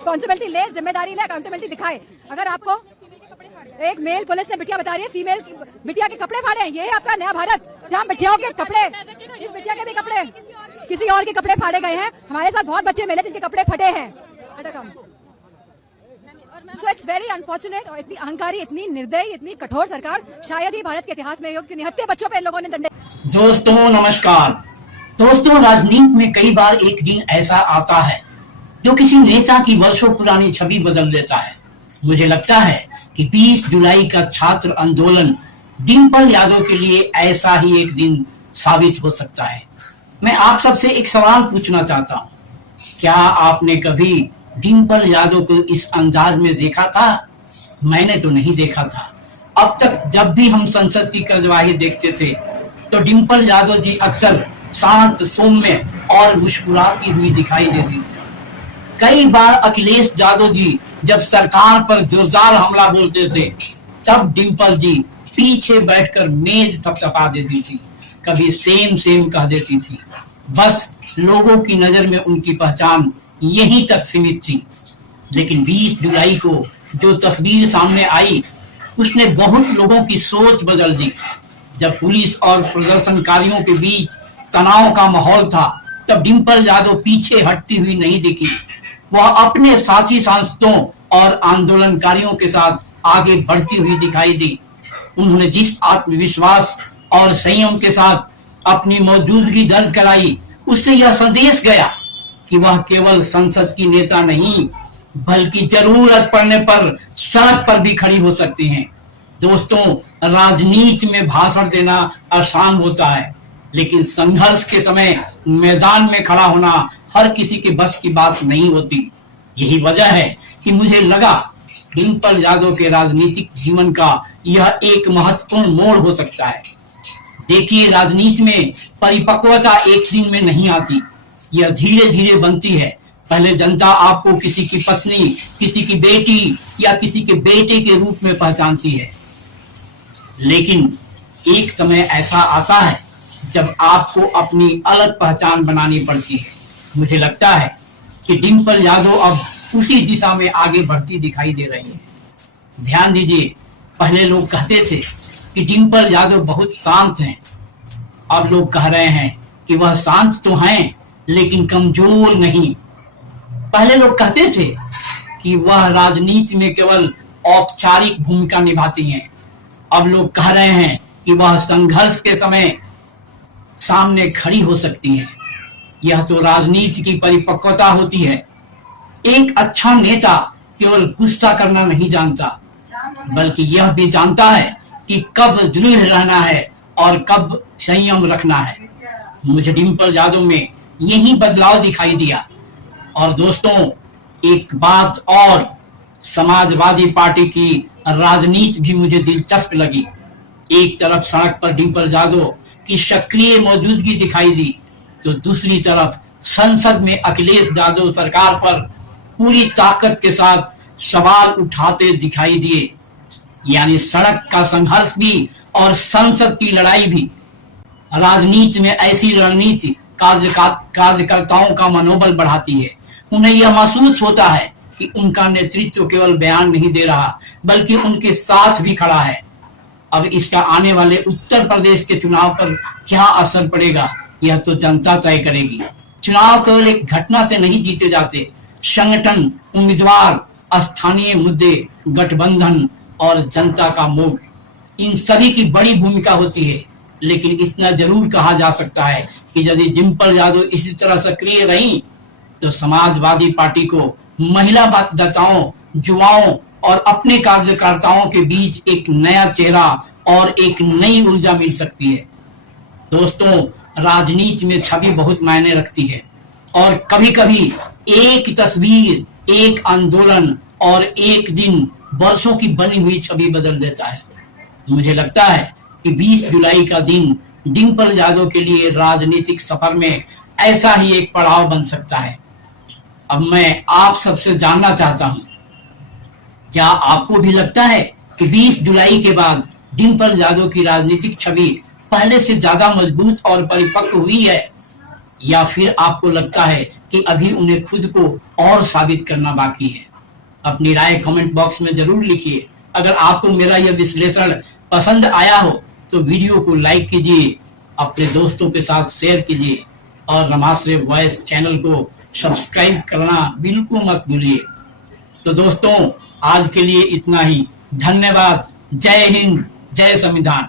Responsibility ले, जिम्मेदारी ले, अकाउंटेबिलिटी दिखाए। अगर आपको एक मेल पुलिस ने बिटिया बता रही है, फीमेल बिटिया के कपड़े फाड़े हैं, ये है आपका नया भारत जहाँ बिटियाओं के कपड़े, इस बिटिया के भी कपड़े किसी और के कपड़े फाड़े गए हैं। हमारे साथ बहुत बच्चे मिले जिनके कपड़े फटे हैं। So it's very unfortunate. और इतनी अहंकारी, इतनी निर्दयी, इतनी कठोर सरकार शायद ही भारत के इतिहास में, 79 बच्चों पे इन लोगों ने डंडे। दोस्तों नमस्कार। दोस्तों, राजनीति में कई बार एक दिन ऐसा आता है जो किसी नेता की वर्षों पुरानी छवि बदल देता है। मुझे लगता है कि 20 जुलाई का छात्र आंदोलन डिंपल यादव के लिए ऐसा ही एक दिन साबित हो सकता है। मैं आप सबसे एक सवाल पूछना चाहता हूँ, क्या आपने कभी डिंपल यादव को इस अंदाज में देखा था? मैंने तो नहीं देखा था। अब तक जब भी हम संसद की कार्यवाही देखते थे तो डिंपल यादव जी अक्सर शांत, सौम्य और मुस्कुराती हुई दिखाई देती थी। कई बार अखिलेश यादव जी जब सरकार पर जोरदार हमला बोलते थे तब डिंपल जी पीछे बैठकर मेज थपथपा देती थी, कभी सेम सेम कह देती थी। बस लोगों की नजर में उनकी पहचान यहीं तक सीमित थी। लेकिन 20 जुलाई को जो तस्वीर सामने आई उसने बहुत लोगों की सोच बदल दी। जब पुलिस और प्रदर्शनकारियों के बीच तनाव का माहौल था तब डिंपल यादव पीछे हटती हुई नहीं दिखी। वह अपने साथी सांसदों और आंदोलनकारियों के साथ आगे बढ़ती हुई दिखाई दी। उन्होंने जिस आत्मविश्वास और संयम के साथ अपनी मौजूदगी दर्ज कराई, उससे यह संदेश गया कि वह केवल संसद की नेता नहीं बल्कि जरूरत पड़ने पर सड़क पर भी खड़ी हो सकती हैं। दोस्तों, राजनीति में भाषण देना आसान होता है, लेकिन संघर्ष के समय मैदान में खड़ा होना हर किसी के बस की बात नहीं होती। यही वजह है कि मुझे लगा डिंपल यादव के राजनीतिक जीवन का यह एक महत्वपूर्ण मोड़ हो सकता है। देखिए, राजनीति में परिपक्वता एक दिन में नहीं आती, यह धीरे धीरे बनती है। पहले जनता आपको किसी की पत्नी, किसी की बेटी या किसी के बेटे के रूप में पहचानती है, लेकिन एक समय ऐसा आता है जब आपको अपनी अलग पहचान बनानी पड़ती है। मुझे लगता है कि डिंपल यादव अब उसी दिशा में आगे बढ़ती दिखाई दे रही है। ध्यान दीजिए, पहले लोग कहते थे कि डिंपल यादव बहुत शांत हैं। अब लोग कह रहे हैं कि वह शांत तो हैं लेकिन कमजोर नहीं। पहले लोग कहते थे कि वह राजनीति में केवल औपचारिक भूमिका निभाती हैं। अब लोग कह रहे हैं कि वह संघर्ष के समय सामने खड़ी हो सकती हैं। यह तो राजनीति की परिपक्वता होती है। एक अच्छा नेता केवल गुस्सा करना नहीं जानता, बल्कि यह भी जानता है कि कब दृढ़ रहना है और कब संयम रखना है। मुझे डिंपल यादव में यही बदलाव दिखाई दिया। और दोस्तों, एक बात और, समाजवादी पार्टी की राजनीति भी मुझे दिलचस्प लगी। एक तरफ सड़क पर डिंपल यादव की सक्रिय मौजूदगी दिखाई दी तो दूसरी तरफ संसद में अखिलेश यादव सरकार पर पूरी ताकत के साथ सवाल उठाते दिखाई दिए। यानी सड़क का संघर्ष भी और संसद की लड़ाई भी। राजनीति में ऐसी रणनीति कार्यकर्ताओं का मनोबल बढ़ाती है। उन्हें यह महसूस होता है कि उनका नेतृत्व केवल बयान नहीं दे रहा बल्कि उनके साथ भी खड़ा है। अब इसका आने वाले उत्तर प्रदेश के चुनाव पर क्या असर पड़ेगा, यह तो जनता तय करेगी। चुनाव केवल एक घटना से नहीं जीते जाते। संगठन, उम्मीदवार, स्थानीय मुद्दे, गठबंधन और जनता का मूड, इन सभी की बड़ी भूमिका होती है। लेकिन इतना जरूर कहा जा सकता है कि यदि डिंपल यादव इसी तरह सक्रिय रही तो समाजवादी पार्टी को महिला मतदाताओं, युवाओं और अपने कार्यकर्ताओं के बीच एक नया चेहरा और एक नई ऊर्जा मिल सकती है। दोस्तों, राजनीति में छवि बहुत मायने रखती है और कभी कभी एक तस्वीर, एक आंदोलन और एक दिन वर्षों की बनी हुई छवि बदल देता है। मुझे लगता है कि 20 जुलाई का दिन डिंपल यादव के लिए राजनीतिक सफर में ऐसा ही एक पड़ाव बन सकता है। अब मैं आप सबसे जानना चाहता हूं, क्या आपको भी लगता है कि 20 जुलाई के बाद डिंपल यादव की राजनीतिक छवि पहले से ज्यादा मजबूत और परिपक्व हुई है, या फिर आपको लगता है कि अभी उन्हें खुद को और साबित करना बाकी है। अपनी राय कमेंट बॉक्स में जरूर लिखिए। अगर आपको मेरा यह विश्लेषण पसंद आया हो तो वीडियो को लाइक कीजिए, अपने दोस्तों के साथ शेयर कीजिए और रमाश्रय वॉइस चैनल को सब्सक्राइब करना बिल्कुल मत भूलिए। तो दोस्तों, आज के लिए इतना ही। धन्यवाद। जय हिंद, जय संविधान।